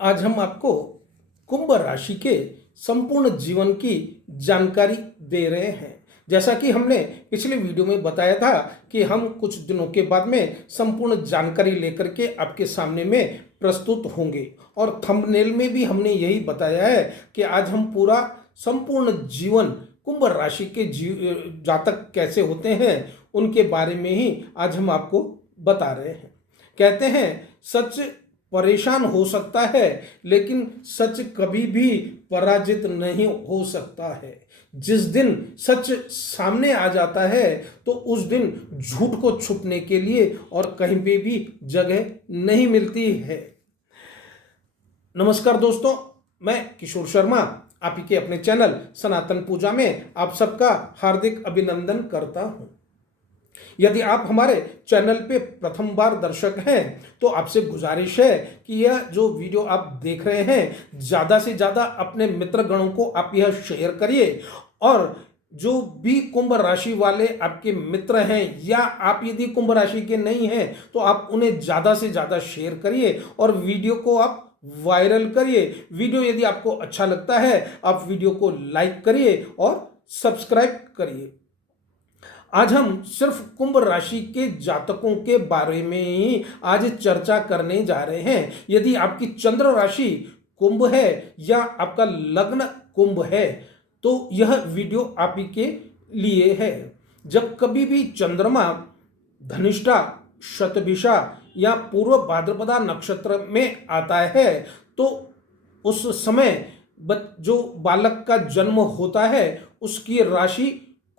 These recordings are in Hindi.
आज हम आपको कुंभ राशि के संपूर्ण जीवन की जानकारी दे रहे हैं। जैसा कि हमने पिछले वीडियो में बताया था कि हम कुछ दिनों के बाद में संपूर्ण जानकारी लेकर के आपके सामने में प्रस्तुत होंगे, और थंबनेल में भी हमने यही बताया है कि आज हम पूरा संपूर्ण जीवन कुंभ राशि के जातक कैसे होते हैं उनके बारे में ही आज हम आपको बता रहे हैं। कहते हैं सच परेशान हो सकता है, लेकिन सच कभी भी पराजित नहीं हो सकता है। जिस दिन सच सामने आ जाता है तो उस दिन झूठ को छुपने के लिए और कहीं पे भी जगह नहीं मिलती है। नमस्कार दोस्तों, मैं किशोर शर्मा आप ही के अपने चैनल सनातन पूजा में आप सबका हार्दिक अभिनंदन करता हूं। यदि आप हमारे चैनल पे प्रथम बार दर्शक हैं तो आपसे गुजारिश है कि यह जो वीडियो आप देख रहे हैं ज़्यादा से ज़्यादा अपने मित्र गणों को आप यह शेयर करिए, और जो भी कुंभ राशि वाले आपके मित्र हैं या आप यदि कुंभ राशि के नहीं हैं तो आप उन्हें ज़्यादा से ज़्यादा शेयर करिए और वीडियो को आप वायरल करिए। वीडियो यदि आपको अच्छा लगता है आप वीडियो को लाइक करिए और सब्सक्राइब करिए। आज हम सिर्फ कुंभ राशि के जातकों के बारे में ही आज चर्चा करने जा रहे हैं। यदि आपकी चंद्र राशि कुंभ है या आपका लग्न कुंभ है तो यह वीडियो आप ही के लिए है। जब कभी भी चंद्रमा धनिष्ठा, शतभिषा या पूर्व भाद्रपदा नक्षत्र में आता है तो उस समय जो बालक का जन्म होता है उसकी राशि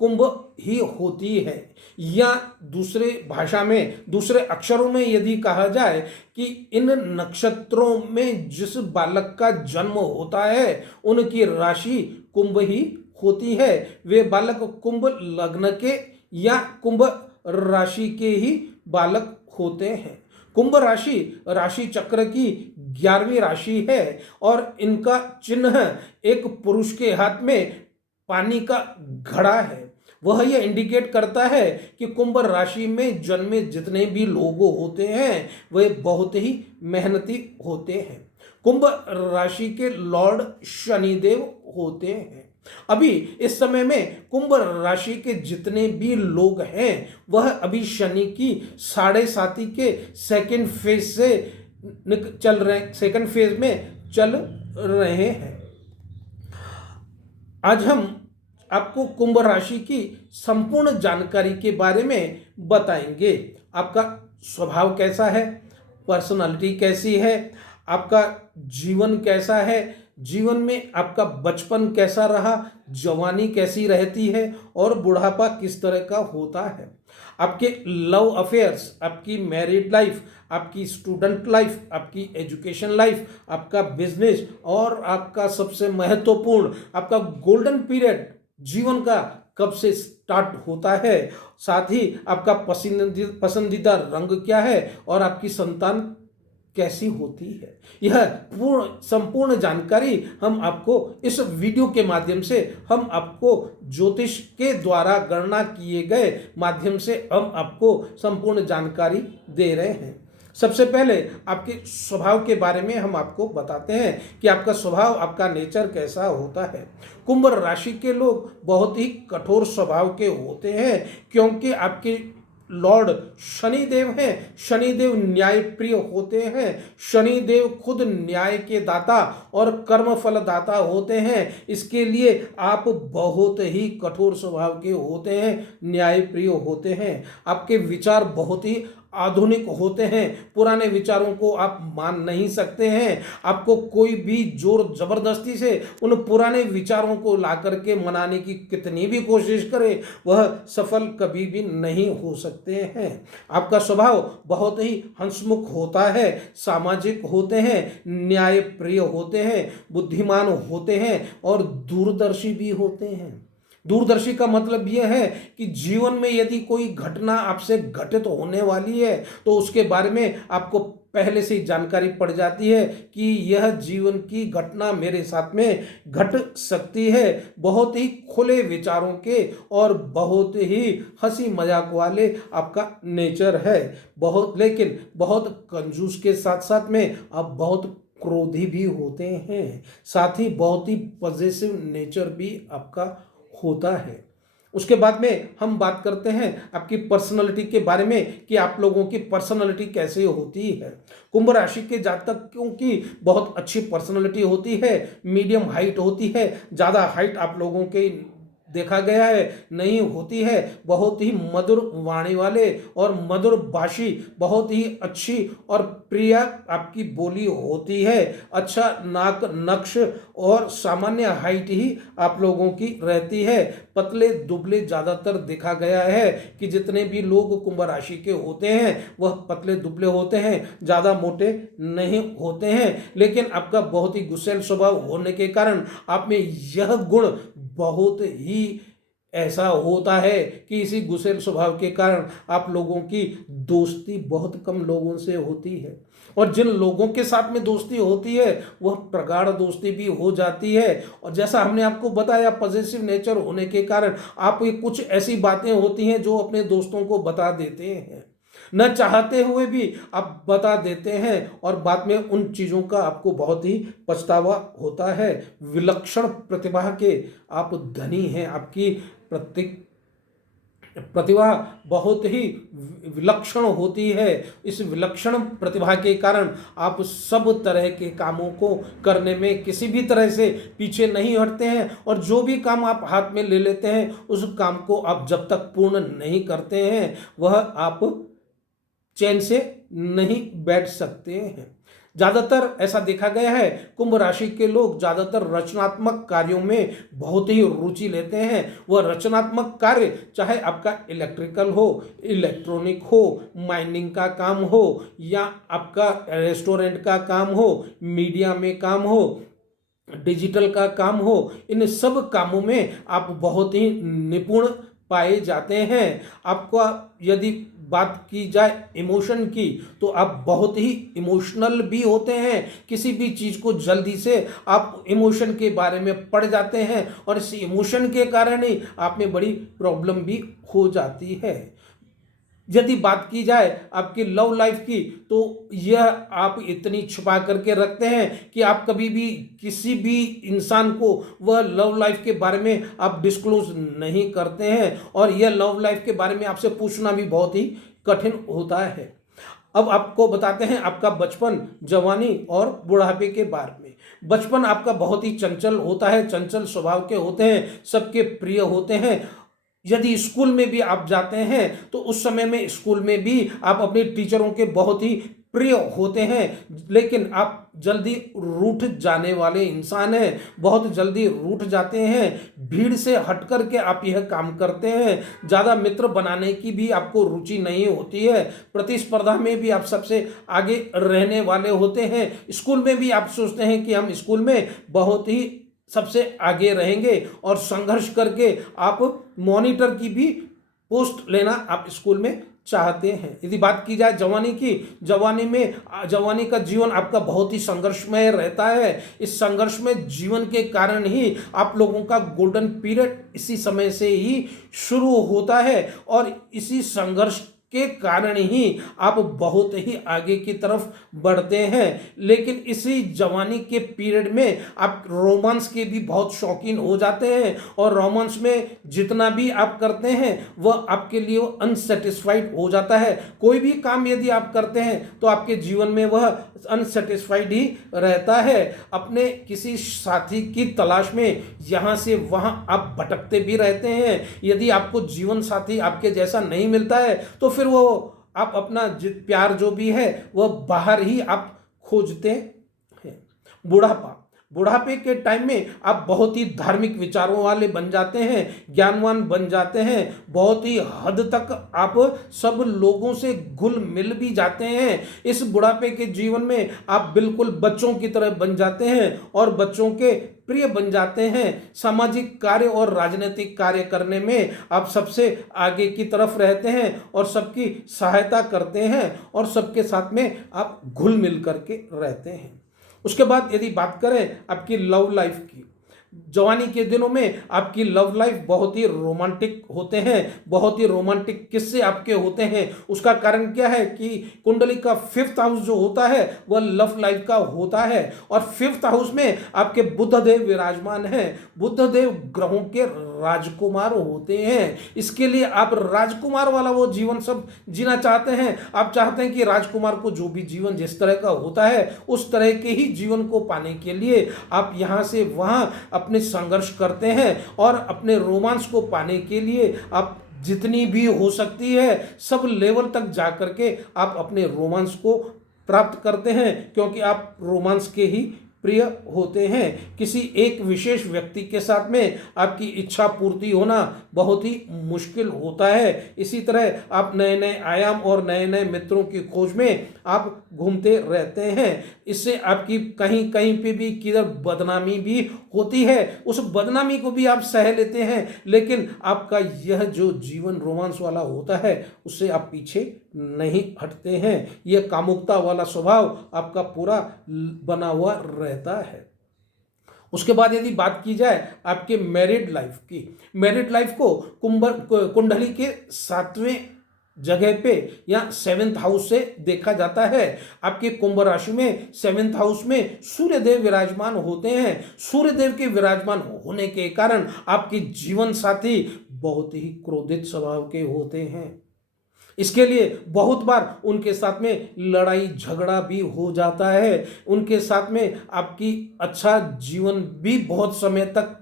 कुंभ ही होती है, या दूसरे भाषा में दूसरे अक्षरों में यदि कहा जाए कि इन नक्षत्रों में जिस बालक का जन्म होता है उनकी राशि कुंभ ही होती है। वे बालक कुंभ लग्न के या कुंभ राशि के ही बालक होते हैं। कुंभ राशि राशि चक्र की 11वीं राशि है और इनका चिन्ह एक पुरुष के हाथ में पानी का घड़ा है। वह यह इंडिकेट करता है कि कुंभ राशि में जन्मे जितने भी लोग होते हैं वे बहुत ही मेहनती होते हैं। कुंभ राशि के लॉर्ड शनिदेव होते हैं। अभी इस समय में कुंभ राशि के जितने भी लोग हैं वह अभी शनि की 7.5 के सेकंड फेज से सेकंड फेज में चल रहे हैं। आज हम आपको कुंभ राशि की संपूर्ण जानकारी के बारे में बताएंगे। आपका स्वभाव कैसा है, पर्सनालिटी कैसी है, आपका जीवन कैसा है, जीवन में आपका बचपन कैसा रहा, जवानी कैसी रहती है और बुढ़ापा किस तरह का होता है, आपके लव अफेयर्स, आपकी मैरिड लाइफ, आपकी स्टूडेंट लाइफ, आपकी एजुकेशन लाइफ, आपका बिजनेस और आपका सबसे महत्वपूर्ण आपका गोल्डन पीरियड जीवन का कब से स्टार्ट होता है, साथ ही आपका पसंदीदा रंग क्या है और आपकी संतान कैसी होती है। यह संपूर्ण जानकारी हम आपको इस वीडियो के माध्यम से हम आपको ज्योतिष के द्वारा गणना किए गए माध्यम से हम आपको संपूर्ण जानकारी दे रहे हैं। सबसे पहले आपके स्वभाव के बारे में हम आपको बताते हैं कि आपका स्वभाव, आपका नेचर कैसा होता है। कुंभ राशि के लोग बहुत ही कठोर स्वभाव के होते हैं क्योंकि आपके लॉर्ड शनिदेव हैं। शनिदेव न्याय प्रिय होते हैं। शनिदेव खुद न्याय के दाता और कर्म फल दाता होते हैं। इसके लिए आप बहुत ही कठोर स्वभाव के होते हैं, न्याय प्रिय होते हैं। आपके विचार बहुत ही आधुनिक होते हैं। पुराने विचारों को आप मान नहीं सकते हैं। आपको कोई भी जोर जबरदस्ती से उन पुराने विचारों को ला करके मनाने की कितनी भी कोशिश करे वह सफल कभी भी नहीं हो सकते हैं। आपका स्वभाव बहुत ही हंसमुख होता है, सामाजिक होते हैं, न्याय प्रिय होते हैं, बुद्धिमान होते हैं और दूरदर्शी भी होते हैं। दूरदर्शी का मतलब यह है कि जीवन में यदि कोई घटना आपसे घटित होने वाली है तो उसके बारे में आपको पहले से ही जानकारी पड़ जाती है कि यह जीवन की घटना मेरे साथ में घट सकती है। बहुत ही खुले विचारों के और बहुत ही हंसी मजाक वाले आपका नेचर है। लेकिन बहुत कंजूस के साथ साथ में आप बहुत क्रोधी भी होते हैं, साथ ही बहुत ही पॉजिटिव नेचर भी आपका होता है। उसके बाद में हम बात करते हैं आपकी पर्सनालिटी के बारे में कि आप लोगों की पर्सनालिटी कैसे होती है। कुंभ राशि के जातकों की बहुत अच्छी पर्सनालिटी होती है, मीडियम हाइट होती है, ज़्यादा हाइट आप लोगों के देखा गया है नहीं होती है। बहुत ही मधुर वाणी वाले और मधुर भाषी, बहुत ही अच्छी और प्रिय आपकी बोली होती है। अच्छा नाक नक्श और सामान्य हाइट ही आप लोगों की रहती है। पतले दुबले ज़्यादातर देखा गया है कि जितने भी लोग कुंभ राशि के होते हैं वह पतले दुबले होते हैं, ज़्यादा मोटे नहीं होते हैं। लेकिन आपका बहुत ही गुस्सैल स्वभाव होने के कारण आप में यह गुण बहुत ही ऐसा होता है कि इसी गुस्सैल स्वभाव के कारण आप लोगों की दोस्ती बहुत कम लोगों से होती है, और जिन लोगों के साथ में दोस्ती होती है वह प्रगाढ़ दोस्ती भी हो जाती है। और जैसा हमने आपको बताया, पॉजिटिव नेचर होने के कारण आप कुछ ऐसी बातें होती हैं जो अपने दोस्तों को बता देते हैं, न चाहते हुए भी आप बता देते हैं, और बाद में उन चीज़ों का आपको बहुत ही पछतावा होता है। विलक्षण प्रतिभा के आप धनी हैं, आपकी प्रतिभा बहुत ही विलक्षण होती है। इस विलक्षण प्रतिभा के कारण आप सब तरह के कामों को करने में किसी भी तरह से पीछे नहीं हटते हैं, और जो भी काम आप हाथ में ले लेते हैं उस काम को आप जब तक पूर्ण नहीं करते हैं वह आप चैन से नहीं बैठ सकते हैं। ज़्यादातर ऐसा देखा गया है कुंभ राशि के लोग ज़्यादातर रचनात्मक कार्यों में बहुत ही रुचि लेते हैं। वह रचनात्मक कार्य चाहे आपका इलेक्ट्रिकल हो, इलेक्ट्रॉनिक हो, माइनिंग का काम हो, या आपका रेस्टोरेंट का काम हो, मीडिया में काम हो, डिजिटल का काम हो, इन सब कामों में आप बहुत ही निपुण पाए जाते हैं। आपका यदि बात की जाए इमोशन की तो आप बहुत ही इमोशनल भी होते हैं। किसी भी चीज़ को जल्दी से आप इमोशन के बारे में पड़ जाते हैं, और इस इमोशन के कारण ही आप में बड़ी प्रॉब्लम भी हो जाती है। यदि बात की जाए आपकी लव लाइफ की तो यह आप इतनी छुपा करके रखते हैं कि आप कभी भी किसी भी इंसान को वह लव लाइफ के बारे में आप डिस्क्लोज नहीं करते हैं, और यह लव लाइफ के बारे में आपसे पूछना भी बहुत ही कठिन होता है। अब आपको बताते हैं आपका बचपन, जवानी और बुढ़ापे के बारे में। बचपन आपका बहुत ही चंचल होता है, चंचल स्वभाव के होते हैं, सबके प्रिय होते हैं। यदि स्कूल में भी आप जाते हैं तो उस समय में स्कूल में भी आप अपने टीचरों के बहुत ही प्रिय होते हैं, लेकिन आप जल्दी रूठ जाने वाले इंसान हैं, बहुत जल्दी रूठ जाते हैं। भीड़ से हट कर के आप यह काम करते हैं। ज़्यादा मित्र बनाने की भी आपको रुचि नहीं होती है। प्रतिस्पर्धा में भी आप सबसे आगे रहने वाले होते हैं। स्कूल में भी आप सोचते हैं कि हम स्कूल में बहुत ही सबसे आगे रहेंगे, और संघर्ष करके आप मॉनिटर की भी पोस्ट लेना आप स्कूल में चाहते हैं। यदि बात की जाए जवानी की, जवानी का जीवन आपका बहुत ही संघर्षमय रहता है। इस संघर्षमय जीवन के कारण ही आप लोगों का गोल्डन पीरियड इसी समय से ही शुरू होता है, और इसी संघर्ष के कारण ही आप बहुत ही आगे की तरफ बढ़ते हैं। लेकिन इसी जवानी के पीरियड में आप रोमांस के भी बहुत शौकीन हो जाते हैं, और रोमांस में जितना भी आप करते हैं वह आपके लिए अनसेटिस्फाइड हो जाता है। कोई भी काम यदि आप करते हैं तो आपके जीवन में वह अनसेटिस्फाइड ही रहता है। अपने किसी साथी की तलाश में यहाँ से वहाँ आप भटकते भी रहते हैं। यदि आपको जीवन साथी आपके जैसा नहीं मिलता है तो फिर वो आप अपना प्यार जो भी है वह बाहर ही आप खोजते हैं। बुढ़ापे के टाइम में आप बहुत ही धार्मिक विचारों वाले बन जाते हैं, ज्ञानवान बन जाते हैं। बहुत ही हद तक आप सब लोगों से घुल मिल भी जाते हैं। इस बुढ़ापे के जीवन में आप बिल्कुल बच्चों की तरह बन जाते हैं, और बच्चों के प्रिय बन जाते हैं। सामाजिक कार्य और राजनीतिक कार्य करने में आप सबसे आगे की तरफ रहते हैं, और सबकी सहायता करते हैं, और सबके साथ में आप घुल मिल करके रहते हैं। उसके बाद यदि बात करें आपकी लव लाइफ की, जवानी के दिनों में आपकी लव लाइफ बहुत ही रोमांटिक होते हैं, बहुत ही रोमांटिक किस्से आपके होते हैं। उसका कारण क्या है कि कुंडली का 5th हाउस जो होता है वह लव लाइफ का होता है, और 5th हाउस में आपके बुधदेव विराजमान हैं। बुधदेव ग्रहों के राजकुमार होते हैं, इसके लिए आप राजकुमार वाला वो जीवन सब जीना चाहते हैं। आप चाहते हैं कि राजकुमार को जो भी जीवन जिस तरह का होता है उस तरह के ही जीवन को पाने के लिए आप यहाँ से वहाँ अपने संघर्ष करते हैं, और अपने रोमांस को पाने के लिए आप जितनी भी हो सकती है सब लेवल तक जा करके आप अपने रोमांस को प्राप्त करते हैं, क्योंकि आप रोमांस के ही प्रिय होते हैं। किसी एक विशेष व्यक्ति के साथ में आपकी इच्छा पूर्ति होना बहुत ही मुश्किल होता है। इसी तरह आप नए नए आयाम और नए नए मित्रों की खोज में आप घूमते रहते हैं। इससे आपकी कहीं कहीं पे भी किधर बदनामी भी होती है, उस बदनामी को भी आप सह लेते हैं, लेकिन आपका यह जो जीवन रोमांस वाला होता है उससे आप पीछे नहीं हटते हैं। यह कामुकता वाला स्वभाव आपका पूरा बना हुआ रहता है। उसके बाद यदि बात की जाए आपके मैरिड लाइफ की, मैरिड लाइफ को कुंडली के 7वें जगह पे या 7th हाउस से देखा जाता है। आपके कुंभ राशि में 7th हाउस में सूर्यदेव विराजमान होते हैं। सूर्यदेव के विराजमान होने के कारण आपके जीवन साथी बहुत ही क्रोधित स्वभाव के होते हैं। इसके लिए बहुत बार उनके साथ में लड़ाई झगड़ा भी हो जाता है। उनके साथ में आपकी अच्छा जीवन भी बहुत समय तक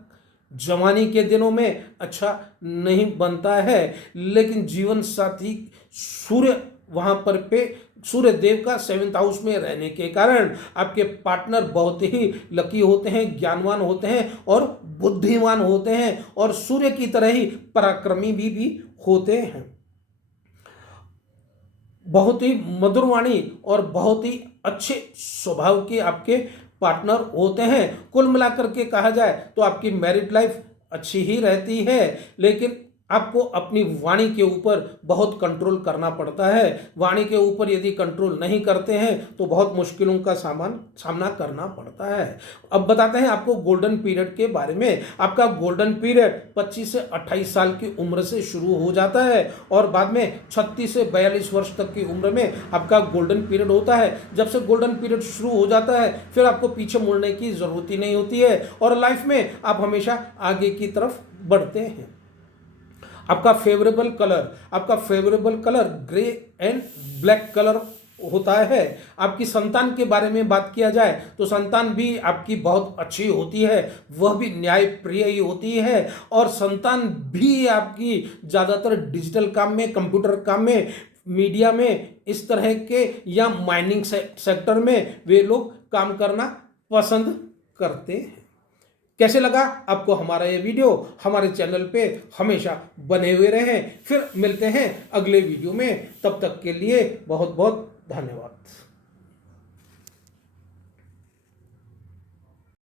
जवानी के दिनों में अच्छा नहीं बनता है, लेकिन जीवन साथी सूर्य वहाँ पर पे सूर्य देव का 7th हाउस में रहने के कारण आपके पार्टनर बहुत ही लकी होते हैं, ज्ञानवान होते हैं और बुद्धिमान होते हैं, और सूर्य की तरह ही पराक्रमी भी होते हैं। बहुत ही मधुरवाणी और बहुत ही अच्छे स्वभाव के आपके पार्टनर होते हैं। कुल मिलाकर के कहा जाए तो आपकी मैरिड लाइफ अच्छी ही रहती है, लेकिन आपको अपनी वाणी के ऊपर बहुत कंट्रोल करना पड़ता है। वाणी के ऊपर यदि कंट्रोल नहीं करते हैं तो बहुत मुश्किलों का सामना करना पड़ता है। अब बताते हैं आपको गोल्डन पीरियड के बारे में। आपका गोल्डन पीरियड 25 से 28 साल की उम्र से शुरू हो जाता है, और बाद में 36 से 42 वर्ष तक की उम्र में आपका गोल्डन पीरियड होता है। जब से गोल्डन पीरियड शुरू हो जाता है फिर आपको पीछे मुड़ने की ज़रूरत ही नहीं होती है, और लाइफ में आप हमेशा आगे की तरफ बढ़ते हैं। आपका favourable colour grey and black colour होता है। आपकी संतान के बारे में बात किया जाए तो संतान भी आपकी बहुत अच्छी होती है, वह भी न्याय प्रिय ही होती है, और संतान भी आपकी ज़्यादातर डिजिटल काम में, कंप्यूटर काम में, मीडिया में, इस तरह के या माइनिंग सेक्टर में वे लोग काम करना पसंद करते हैं। कैसे लगा आपको हमारा ये वीडियो? हमारे चैनल पे हमेशा बने हुए रहें। फिर मिलते हैं अगले वीडियो में, तब तक के लिए बहुत बहुत धन्यवाद।